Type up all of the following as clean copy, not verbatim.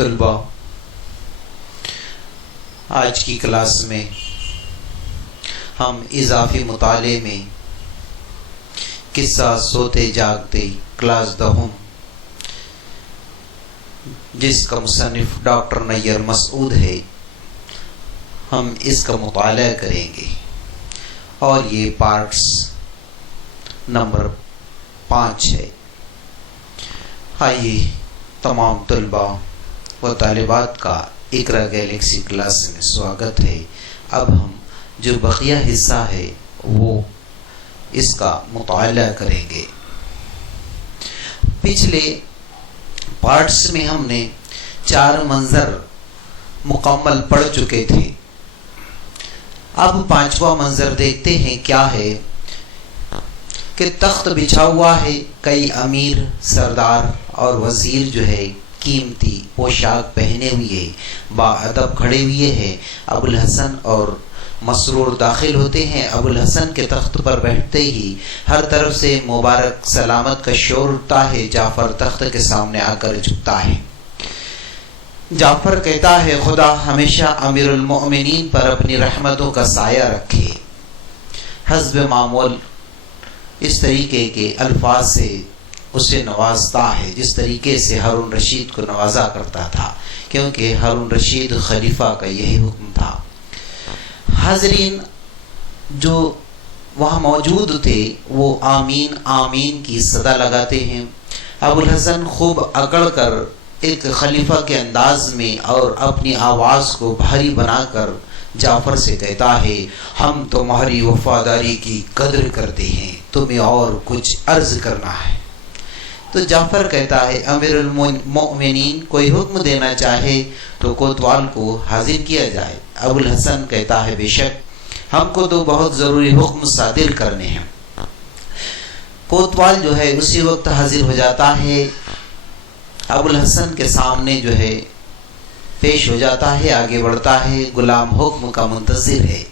طلبہ، آج کی کلاس میں ہم اضافی مطالعے میں قصہ سوتے جاگتے کلاس دہم، جس کا مصنف ڈاکٹر نیر مسعود ہے، ہم اس کا مطالعہ کریں گے اور یہ پارٹس نمبر 5 ہے۔ آئیے تمام طلبہ و طالبات کا اقرا گیلیکسی کلاس میں سواگت ہے۔ اب ہم جو بقیہ حصہ ہے وہ اس کا مطالعہ کریں گے۔ پچھلے پارٹس میں ہم نے 4 منظر مکمل پڑھ چکے تھے۔ اب 5واں منظر دیکھتے ہیں کیا ہے کہ تخت بچھا ہوا ہے، کئی امیر، سردار اور وزیر جو ہے قیمتی پوشاک پہنے ہوئے با ادب کھڑے ہوئے ہیں۔ ابوالحسن اور مسرور داخل ہوتے ہیں۔ ابوالحسن کے تخت پر بیٹھتے ہی ہر طرف سے مبارک سلامت کا شور اٹھتا ہے۔ جعفر تخت کے سامنے آ کر جھکتا ہے۔ جعفر کہتا ہے، خدا ہمیشہ امیر المؤمنین پر اپنی رحمتوں کا سایہ رکھے۔ حسب معمول اس طریقے کے الفاظ سے اسے نوازتا ہے جس طریقے سے ہارون رشید کو نوازا کرتا تھا، کیونکہ ہارون رشید خلیفہ کا یہی حکم تھا۔ حاضرین جو وہاں موجود تھے وہ آمین آمین کی صدا لگاتے ہیں۔ ابوالحسن خوب اکڑ کر ایک خلیفہ کے انداز میں اور اپنی آواز کو بھاری بنا کر جعفر سے کہتا ہے، ہم تمہاری وفاداری کی قدر کرتے ہیں، تمہیں اور کچھ عرض کرنا ہے۔ تو جعفر کہتا ہے، امیر المؤمنین کوئی حکم دینا چاہے تو کوتوال کو حاضر کیا جائے۔ ابوالحسن کہتا ہے، بے شک ہم کو تو بہت ضروری حکم صادر کرنے ہیں۔ کوتوال جو ہے اسی وقت حاضر ہو جاتا ہے، ابوالحسن کے سامنے جو ہے پیش ہو جاتا ہے، آگے بڑھتا ہے، غلام حکم کا منتظر ہے۔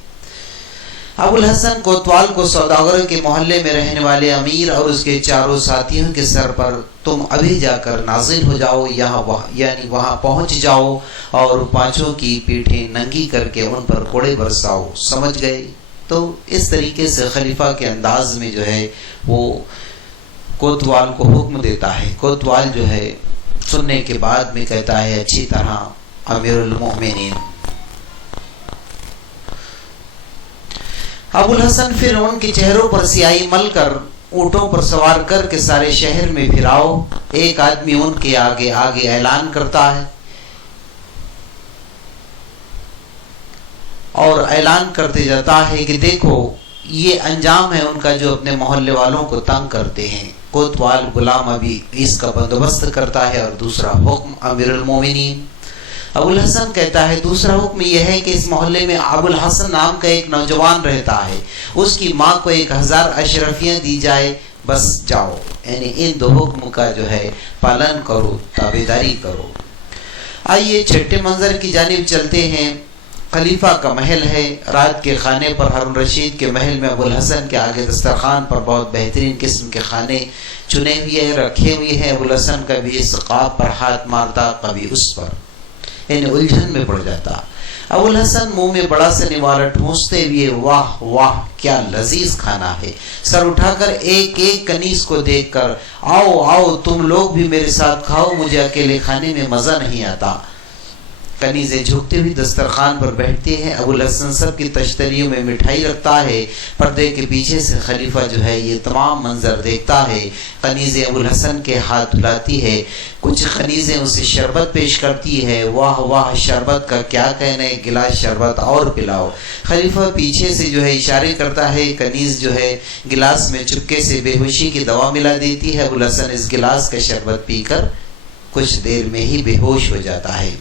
ابوالحسن کوتوال کو سوداگر کے محلے میں رہنے والے امیر اور اس کے 4 ساتھیوں کے سر پر تم ابھی جا کر نازل ہو جاؤ، یعنی وہاں پہنچ جاؤ اور 5 کی پیٹھیں ننگی کر کے ان پر کوڑے برساؤ، سمجھ گئے؟ تو اس طریقے سے خلیفہ کے انداز میں جو ہے وہ کوتوال کو حکم دیتا ہے۔ کوتوال جو ہے سننے کے بعد میں کہتا ہے، اچھی طرح امیر المؤمنین۔ ابوالحسن پھر ان کے چہروں پر سیاہی مل کر اونٹوں پر سوار کر کے سارے شہر میں پھراؤ۔ ایک آدمی ان کے آگے آگے اعلان کرتا ہے اور اعلان کرتے جاتا ہے کہ دیکھو یہ انجام ہے ان کا جو اپنے محلے والوں کو تنگ کرتے ہیں۔ کوتوال غلام ابھی اس کا بندوبست کرتا ہے اور دوسرا حکم امیر المومنین۔ ابوالحسن کہتا ہے، دوسرا حکم یہ ہے کہ اس محلے میں ابوالحسن نام کا ایک نوجوان رہتا ہے، اس کی ماں کو 1000 اشرفیاں دی جائے، بس جاؤ، یعنی ان 2 حکم کا جو ہے پالن کرو، تابعداری کرو۔ آئیے 6 منظر کی جانب چلتے ہیں۔ خلیفہ کا محل ہے۔ رات کے کھانے پر ہارون رشید کے محل میں ابوالحسن کے آگے دسترخوان پر بہت بہترین قسم کے کھانے چنے ہوئے رکھے ہوئے ہیں۔ ابوالحسن کبھی اس قاب پر ہاتھ مارتا، کبھی اس پر، یعنی الجھن میں پڑ جاتا۔ ابوالحسن منہ میں بڑا سا نوالہ ٹھونستے ہوئے، واہ واہ کیا لذیذ کھانا ہے، سر اٹھا کر ایک ایک کنیز کو دیکھ کر، آؤ آؤ تم لوگ بھی میرے ساتھ کھاؤ، مجھے اکیلے کھانے میں مزہ نہیں آتا۔ کنیزیں جھکتے ہوئی دسترخوان پر بیٹھتے ہیں۔ ابوالحسن سب کی تشتریوں میں مٹھائی رکھتا ہے۔ پردے کے پیچھے سے خلیفہ جو ہے یہ تمام منظر دیکھتا ہے۔ کنیزیں ابوالحسن کے ہاتھ دھلاتی ہے، کچھ کنیزیں اسے شربت پیش کرتی ہے۔ واہ واہ شربت کا کیا کہنے، گلاس شربت اور پلاؤ۔ خلیفہ پیچھے سے جو ہے اشارے کرتا ہے، کنیز جو ہے گلاس میں چپکے سے بے ہوشی کی دوا ملا دیتی ہے۔ ابوالحسن اس گلاس کا شربت پی کر کچھ دیر میں ہی بے ہوش ہو جاتا ہے۔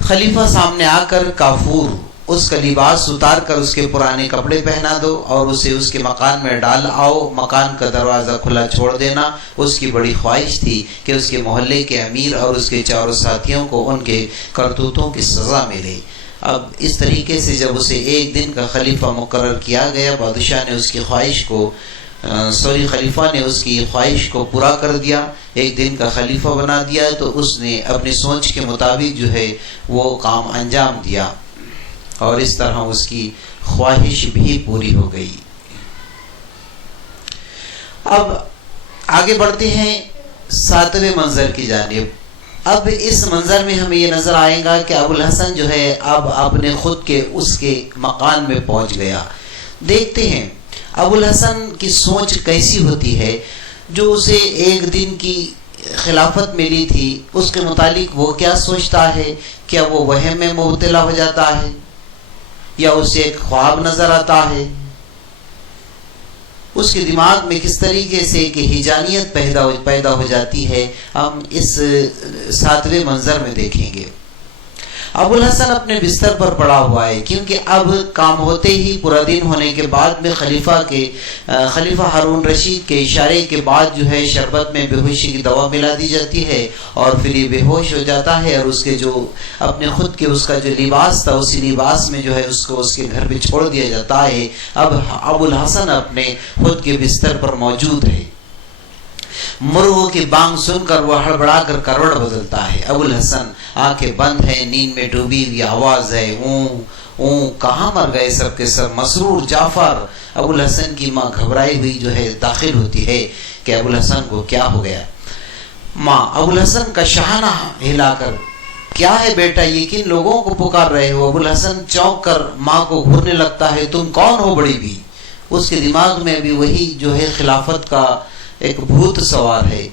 خلیفہ سامنے آ کر، کافور، اس کا لباس اتار کر اس کے پرانے کپڑے پہنا دو اور اسے اس کے مکان میں ڈال آؤ۔ مکان کا دروازہ کھلا چھوڑ دینا۔ اس کی بڑی خواہش تھی کہ اس کے محلے کے امیر اور اس کے 4 ساتھیوں کو ان کے کرتوتوں کی سزا ملے۔ اب اس طریقے سے جب اسے 1 دن کا خلیفہ مقرر کیا گیا، بادشاہ نے اس کی خواہش کو خلیفہ نے اس کی خواہش کو پورا کر دیا، ایک دن کا خلیفہ بنا دیا، تو اس نے اپنی سوچ کے مطابق جو ہے وہ کام انجام دیا، اور اس طرح اس کی خواہش بھی پوری ہو گئی۔ اب آگے بڑھتے ہیں 7ویں منظر کی جانب۔ اب اس منظر میں ہمیں یہ نظر آئے گا کہ ابوالحسن جو ہے اب اپنے خود کے اس کے مکان میں پہنچ گیا۔ دیکھتے ہیں ابوالحسن کی سوچ کیسی ہوتی ہے، جو اسے ایک دن کی خلافت ملی تھی اس کے متعلق وہ کیا سوچتا ہے؟ کیا وہ وہم میں مبتلا ہو جاتا ہے، یا اسے ایک خواب نظر آتا ہے؟ اس کے دماغ میں کس طریقے سے کہ ہیجانیت پیدا ہو جاتی ہے، ہم اس 7ویں منظر میں دیکھیں گے۔ ابوالحسن اپنے بستر پر پڑا ہوا ہے، کیونکہ اب کام ہوتے ہی پورا دن ہونے کے بعد میں خلیفہ ہارون رشید کے اشارے کے بعد جو ہے شربت میں بے ہوشی کی دوا ملا دی جاتی ہے، اور پھر یہ بے ہوش ہو جاتا ہے، اور اس کے جو اپنے خود کے اس کا جو لباس تھا اسی لباس میں جو ہے اس کو اس کے گھر پہ چھوڑ دیا جاتا ہے۔ اب ابوالحسن اپنے خود کے بستر پر موجود ہے۔ مرغوں کی بانگ سن کر وہ ہڑبڑا کر کروڑ بدلتا ہے۔ ابوالحسن آنکھیں بند ہیں، نیند میں ڈوبی ہوئی آواز ہے، اون کہاں مر گئے سب کے سب؟ مسرور جعفر۔ ابوالحسن کی ماں گھبرائی ہوئی جو ہے داخل ہوتی ہے کہ ابوالحسن کو کیا ہو گیا۔ ماں ابوالحسن کا شہانہ ہلا کر، کیا ہے بیٹا، یہ کن لوگوں کو پکار رہے ہو؟ ابوالحسن چونک کر ماں کو گھورنے لگتا ہے، تم کون ہو بڑی بھی؟ اس کے دماغ میں بھی وہی جو ہے خلافت کا ایک بھوت سوار ہے۔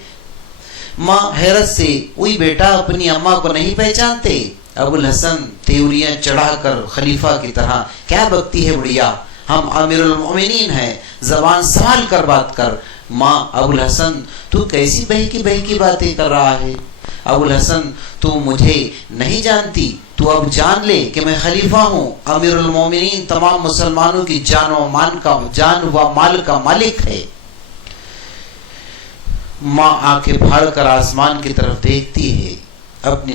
ماں حیرت سے، اوئی بیٹا اپنی اماں کو نہیں پہچانتے؟ ابوالحسن تیوریاں چڑھا کر خلیفہ کی طرح، کیا بکتی ہے بڑھیا، ہم امیر المومنین ہیں، زبان سنبھال کر بات کر۔ ماں ابوالحسن تو کیسی بہکی باتیں کر رہا ہے؟ ابوالحسن تو مجھے نہیں جانتی، تو اب جان لے کہ میں خلیفہ ہوں، امیر المومنین تمام مسلمانوں کی جان و مال کا مالک ہے۔ ماں آنکھیں پھاڑ کر آسمان کی طرف دیکھتی ہے، اپنی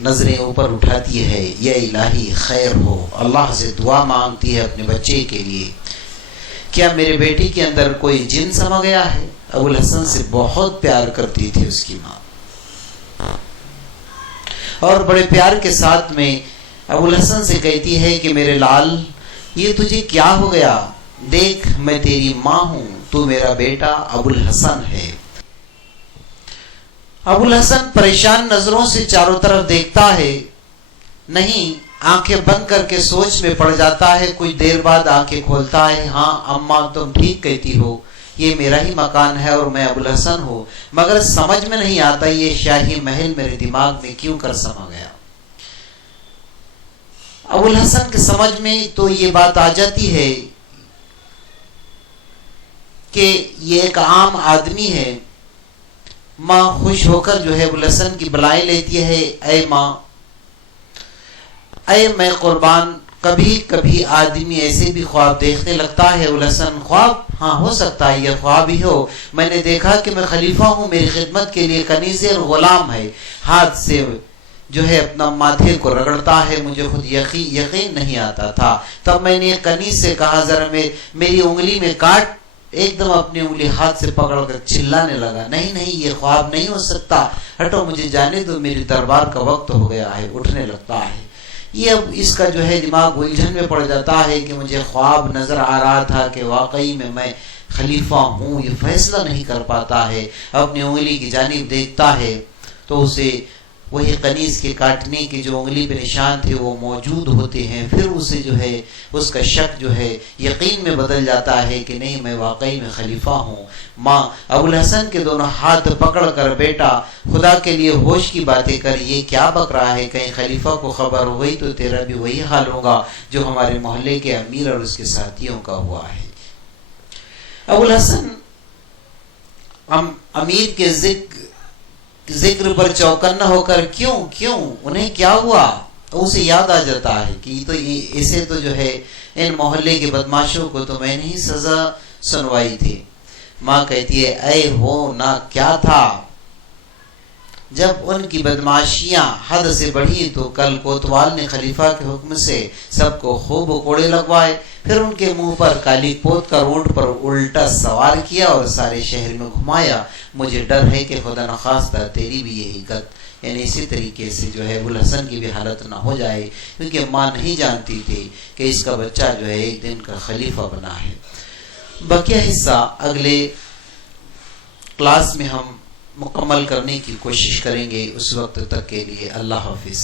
نظریں اوپر اٹھاتی ہے، یا الہی خیر ہو، اللہ سے دعا مانگتی ہے اپنے بچے کے لیے، کیا میرے بیٹی کے اندر کوئی جن سما گیا ہے؟ ابوالحسن سے بہت پیار کرتی تھی اس کی ماں، اور بڑے پیار کے ساتھ میں ابوالحسن سے کہتی ہے کہ میرے لال، یہ تجھے کیا ہو گیا؟ دیکھ میں تیری ماں ہوں، تو میرا بیٹا ابوالحسن ہے۔ ابوالحسن پریشان نظروں سے چاروں طرف دیکھتا ہے، نہیں، آنکھیں بند کر کے سوچ میں پڑ جاتا ہے۔ کچھ دیر بعد آنکھیں کھولتا ہے، ہاں اماں تم ٹھیک کہتی ہو، یہ میرا ہی مکان ہے اور میں ابوالحسن ہوں، مگر سمجھ میں نہیں آتا یہ شاہی محل میرے دماغ میں کیوں کر سما گیا۔ ابوالحسن کے سمجھ میں تو یہ بات آ جاتی ہے کہ یہ ایک عام آدمی ہے۔ ماں خوش ہو کر جو ہے ابوالحسن کی بلائیں لیتی ہے، اے ماں، اے میں قربان، کبھی کبھی آدمی ایسے بھی خواب دیکھنے لگتا ہے۔ ابوالحسن، خواب؟ ہاں ہو سکتا ہے یہ خواب ہی ہو، میں نے دیکھا کہ میں خلیفہ ہوں، میری خدمت کے لیے کنیز اور غلام ہے، ہاتھ سے جو ہے اپنا ماتھے کو رگڑتا ہے، مجھے خود یقین نہیں آتا تھا، تب میں نے کنیز سے کہا ذرا میری انگلی میں کاٹ، ایک دم اپنی انگلی ہاتھ سے پکڑ کر چلانے لگا، نہیں یہ خواب نہیں ہو سکتا، ہٹو مجھے جانے دو، میری دربار کا وقت ہو گیا ہے، اٹھنے لگتا ہے۔ یہ اب اس کا جو ہے دماغ الجھن میں پڑ جاتا ہے کہ مجھے خواب نظر آ رہا تھا کہ واقعی میں خلیفہ ہوں، یہ فیصلہ نہیں کر پاتا ہے، اپنی انگلی کی جانب دیکھتا ہے تو اسے وہی قنیز کے کاٹنے کے جو انگلی پہ نشان تھے وہ موجود ہوتے ہیں، پھر اسے جو ہے اس کا شک جو ہے یقین میں بدل جاتا ہے کہ نہیں میں واقعی میں خلیفہ ہوں۔ ماں ابوالحسن کے دونوں ہاتھ پکڑ کر، بیٹا خدا کے لیے ہوش کی باتیں کر، یہ کیا بک رہا ہے، کہیں خلیفہ کو خبر ہو گئی تو تیرا بھی وہی حال ہوگا جو ہمارے محلے کے امیر اور اس کے ساتھیوں کا ہوا ہے۔ ابوالحسن امیر کے ذکر پر چوکنا ہو کر کیوں انہیں کیا ہوا، اسے یاد آ جاتا ہے کہ اسے تو جو ہے ان محلے کے بدماشوں کو تو میں نے ہی سزا سنوائی تھی۔ ماں کہتی ہے، اے ہو نہ کیا تھا، جب ان کی بدمعاشیاں حد سے بڑھی تو کل کوتوال نے خلیفہ کے حکم سے سب کو خوب کوڑے لگوائے، پھر ان کے منہ پر کالی پوت کر اونٹ پر الٹا سوار کیا اور سارے شہر میں گھمایا۔ مجھے ڈر ہے کہ خدا نخواستہ تیری بھی یہی گت، یعنی اسی طریقے سے جو ہے ابوالحسن کی بھی حالت نہ ہو جائے، کیونکہ ماں نہیں جانتی تھی کہ اس کا بچہ جو ہے ایک دن کا خلیفہ بنا ہے۔ بقیہ حصہ اگلے کلاس میں ہم مکمل کرنے کی کوشش کریں گے۔ اس وقت تک کے لیے اللہ حافظ۔